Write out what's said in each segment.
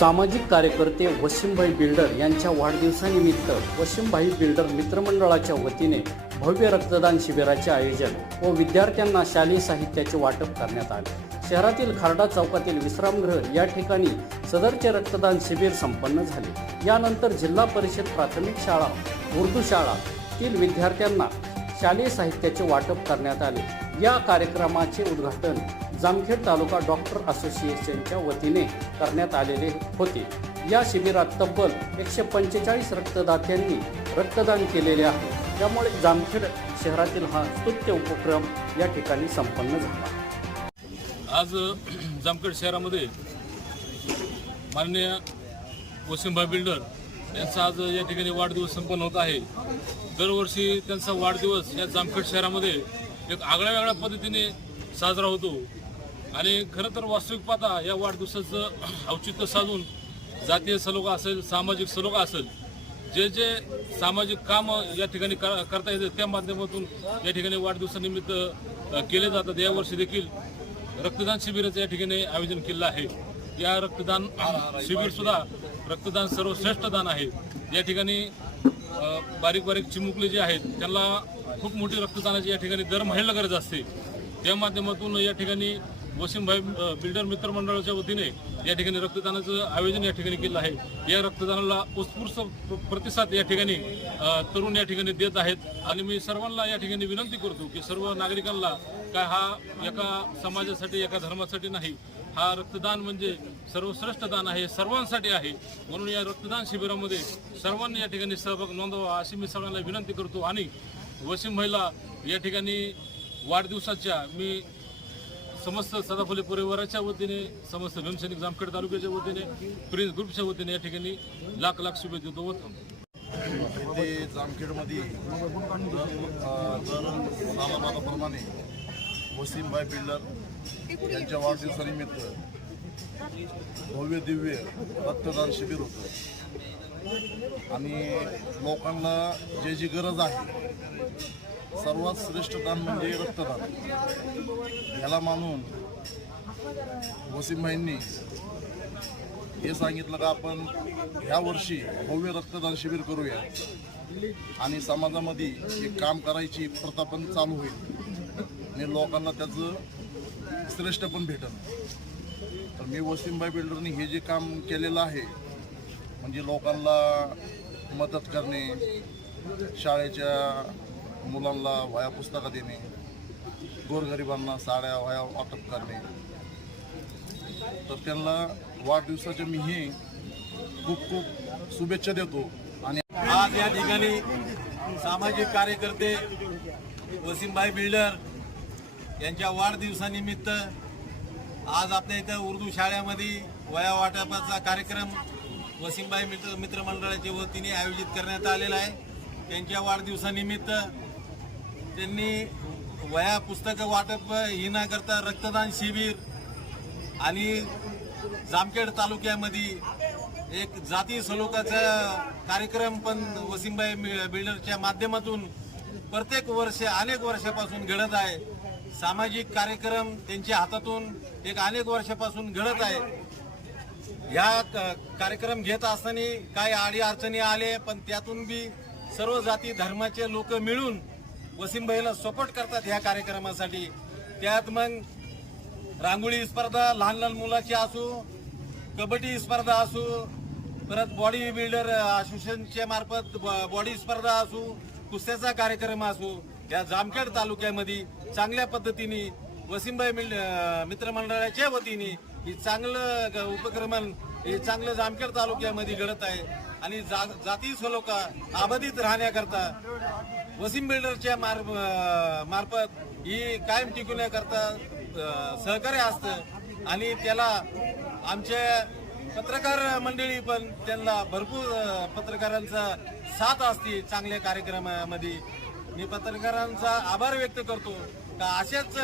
सामाजिक कार्यकर्ते वशिमभाई बिल्डर यांच्या वाढदिवसानिमित्त वशिमभाई बिल्डर मित्रमंडळाच्या वतीने भव्य रक्तदान शिबिराचे आयोजन व विद्यार्थ्यांना शालेय साहित्याचे वाटप करण्यात आले. शहरातील खारडा चौकातील विश्रामगृह या ठिकाणी सदरचे रक्तदान शिबिर संपन्न झाले. यानंतर जिल्हा परिषद प्राथमिक शाळा उर्दू शाळातील विद्यार्थ्यांना शालेय साहित्याचे वाटप करण्यात आले. या कार्यक्रमाचे उद्घाटन जामखेड तालुका डॉक्टर असोसिएशनच्या वतीने करण्यात आलेले होते. या शिबिरात तब्बल एकशे पंचेचाळीस रक्तदात्यांनी रक्तदान केलेले आहे. त्यामुळे जामखेड शहरातील हा स्तुत्य उपक्रम या ठिकाणी संपन्न झाला. आज जामखेड शहरामध्ये माननीय वसिमभाई बिल्डर यांचा आज या ठिकाणी वाढदिवस संपन्न होत आहे. दरवर्षी त्यांचा वाढदिवस या जामखेड शहरामध्ये एक आगळ्या वेगळ्या पद्धतीने साजरा होतो. आणि खरं तर वास्तविक पाहता या वाढदिवसाचं औचित्य साधून जातीय सलोखा असेल सामाजिक सलोखा असेल जे जे सामाजिक काम या ठिकाणी करता येते त्या माध्यमातून या ठिकाणी वाढदिवसानिमित्त केले जातात. यावर्षी देखील रक्तदान शिबिराचं या ठिकाणी आयोजन केलं आहे. या रक्तदान शिबिरसुद्धा रक्तदान सर्वश्रेष्ठ दान आहे. या ठिकाणी बारीक बारीक चिमुकले जे आहेत त्यांना खूप मोठी रक्तदानाची या ठिकाणी दर महिन्याला गरज असते. त्या माध्यमातून या ठिकाणी वसीमभाई बिल्डर मित्र मंडळाच्या वतीने या ठिकाणी रक्तदानाचं आयोजन या ठिकाणी केलं आहे. या रक्तदानाला उत्स्फूर्त प्र- प्रतिसाद या ठिकाणी तरुण या ठिकाणी देत आहेत. आणि मी सर्वांना या ठिकाणी विनंती करतो की सर्व नागरिकांना काय हा एका समाजासाठी एका धर्मासाठी नाही हा रक्तदान म्हणजे सर्वश्रेष्ठ दान आहे सर्वांसाठी आहे. म्हणून या रक्तदान शिबिरामध्ये सर्वांनी या ठिकाणी सहभाग नोंदवा अशी मी सर्वांना विनंती करतो. आणि वसीम महिला या ठिकाणी वाढदिवसाच्या मी समस्त सदाफुले परिवाराच्या वतीने समस्त भीमसैनिक जामखेड तालुक्याच्या वतीने प्रिन्स ग्रुपच्या वतीने या ठिकाणी लाख लाख शुभेच्छा देतो व थांबतो. जामखेडमध्ये अ, दर सालाबादाप्रमाणे वसीमभाई बिल्डर यांच्या वाढदिवसानिमित्त भव्य दिव्य रक्तदान शिबिर होतं आणि लोकांना जे जी गरज आहे सर्वात श्रेष्ठ दान म्हणजे रक्तदान. ह्याला मानून वसीमभाईंनी हे सांगितलं का आपण ह्या वर्षी भव्य रक्तदान शिबिर करूया. आणि समाजामध्ये एक काम करायची प्रथा पण चालू होईल. आणि लोकांना त्याचं श्रेष्ठ पण भेटल तर मी वसीमभाई बिल्डरनी हे जे काम केलेलं आहे म्हणजे लोकांना मदत करणे शाळेच्या मुलांना वया पुस्तकं देणे गोरगरिबांना साड्या वया वाटप करणे. तर त्यांना वाढदिवसाच्या मी हे खूप खूप शुभेच्छा देतो आणि आज या ठिकाणी सामाजिक कार्यकर्ते वसीमभाई बिल्डर यांच्या वाढदिवसानिमित्त आज आपल्या इथं उर्दू शाळेमध्ये वया वाटपाचा कार्यक्रम वसीमभाई मित्र मित्रमंडळाच्या वतीने आयोजित करण्यात आलेला आहे. त्यांच्या वाढदिवसानिमित्त त्यांनी वया पुस्तकं वाटप ही न करता रक्तदान शिबिर आणि जामखेड तालुक्यामध्ये एक जाती सलोकाचा कार्यक्रम पण वसीमबाई बिल्डरच्या माध्यमातून प्रत्येक वर्ष अनेक वर्षापासून घडत आहे. सामाजिक कार्यक्रम त्यांच्या हातातून एक अनेक वर्षापासून घडत आहे. ह्या क- कार्यक्रम घेत असताना काही अडी अडचणी आले पण त्यातून बी सर्व जाती धर्माचे लोक मिळून वसीमबाईला सपोर्ट करतात ह्या कार्यक्रमासाठी. त्यात मग रांगोळी स्पर्धा लहान लहान मुलाची असू कबड्डी स्पर्धा असू परत बॉडी बिल्डर असोसिएशनच्या मार्फत ब- बॉडी स्पर्धा असू कुस्त्याचा कार्यक्रम असू या जामखेड तालुक्यामध्ये चांगल्या पद्धतीने वसीमबाई मिल- मित्रमंडळाच्या वतीने ही चांगलं ग- उपक्रमण हे चांगलं जामखेड तालुक्यामध्ये घडत आहे. आणि जा जाती सलोखा अबाधित राहण्याकरता वसीम बिल्डरच्या मार मार्फत ही कायम टिकवण्याकरता सहकार्य असतं. आणि त्याला आमच्या पत्रकार मंडळी पण त्यांना भरपूर पत्रकारांचा साथ असते चांगल्या कार्यक्रमामध्ये. मी पत्रकारांचा आभार व्यक्त करतो. का अशाच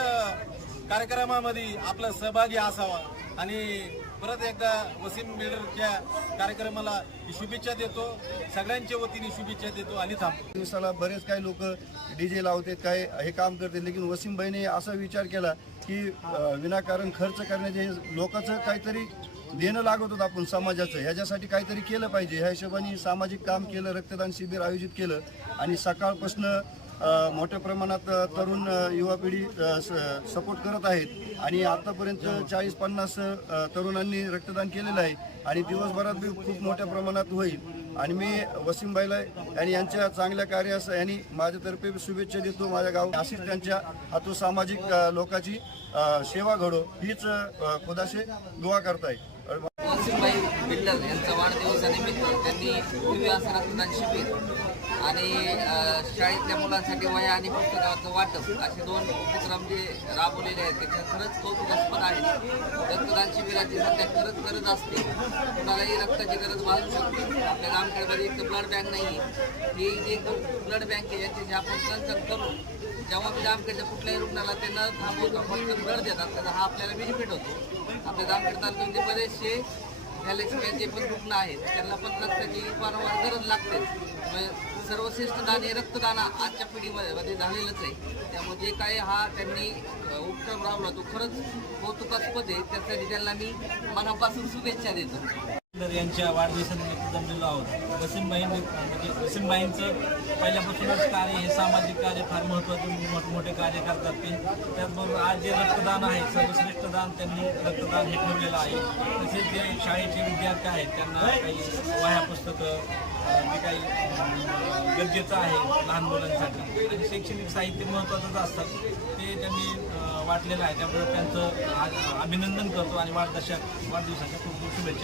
कार्यक्रमामध्ये आपला सहभागी असावा. आणि परत एकदा वसीम बिल्डरच्या कार्यक्रमाला शुभेच्छा देतो. सगळ्यांच्या वतीने शुभेच्छा देतो आणि थांबतो. दिवसाला बरेच काही लोक डीजे लावतात काय हे काम करतात. लेकिन वसीमबाईने असा विचार केला की विनाकारण खर्च करण्याचे लोकांचं काहीतरी देणं लागत होतं आपण समाजाचं. ह्याच्यासाठी काहीतरी केलं पाहिजे. ह्या हिशोबाने सामाजिक काम केलं रक्तदान शिबिर आयोजित केलं आणि सकाळपासून मोठ्या प्रमाणात तरुण युवा पिढी सपोर्ट करत आहेत. आणि आतापर्यंत चाळीस पन्नास तरुणांनी रक्तदान केलेलं आहे. आणि दिवसभरात बी खूप मोठ्या प्रमाणात होईल. आणि मी वसीमबाईला आणि यांच्या चांगल्या कार्यास यांनी माझ्यातर्फे शुभेच्छा देतो. माझ्या गाव अशीच त्यांच्या हातू सामाजिक लोकाची लोकांची सेवा घडो. हीच अ, खुदाशे करत करताय. वसीमबाई बिल्डर यांचा वाढदिवसानिमित्त त्यांनी रक्तदान शिबिर आणि शाळेतल्या मुलांसाठी वया आणि पुस्तकाचं वाटप असे दोन उपक्रम जे राबवलेले आहेत ते खरंच कौतुकास्पद आहेत रक्तदान शिबिराची सध्या खरंच गरज असते. कुणालाही रक्ताची गरज भासू शकते. आपल्या गामखेडमध्ये एक ब्लड बँक नाही आहे. ही जी ब्लड बँक आहे याची आपण संचन करून जेव्हा मी जामखेडच्या कुठल्याही रुग्णाला ते न थांबवतो फक्त ब्लड देतात त्याचा हा आपल्याला बेनिफिट होतो. आपल्या जामखेड तालुक्यामध्ये बरेचसे थॅलेसिमियाचे पण रुग्ण आहेत त्यांना पण रक्ताची वारंवार गरज लागते सर्वश्रेष्ठ दान हे रक्तदान आजच्या पिढीमध्ये मध्ये झालेलंच आहे. त्यामुळे जे काय हा त्यांनी उपक्रम राबवला तो खरंच कौतुकास्पद आहे. त्यासाठी त्यांना मी मनापासून शुभेच्छा देतो. यांच्या वाढदिवसानिमित्त जमलेलो आहोत. वसीमबाई म्हणजे वसीमबाईंचं पहिल्यापासूनच कार्य हे सामाजिक कार्य फार महत्त्वाचे मोठमोठे कार्य करतात ते. त्याचबरोबर आज जे रक्तदान आहे सर्वश्रेष्ठ दान त्यांनी रक्तदान हे ठेवलेलं आहे. तसेच जे शाळेचे विद्यार्थी आहेत त्यांना काही वह्या पुस्तकं जे काही गरजेचं आहे लहान मुलांसाठी. आणि शैक्षणिक साहित्य महत्त्वाचंच असतं. ते त्यांनी वाटलेलं आहे. त्यामुळे त्यांचं अभिनंदन करतो आणि वाढदशा वाढदिवसाच्या खूप खूप शुभेच्छा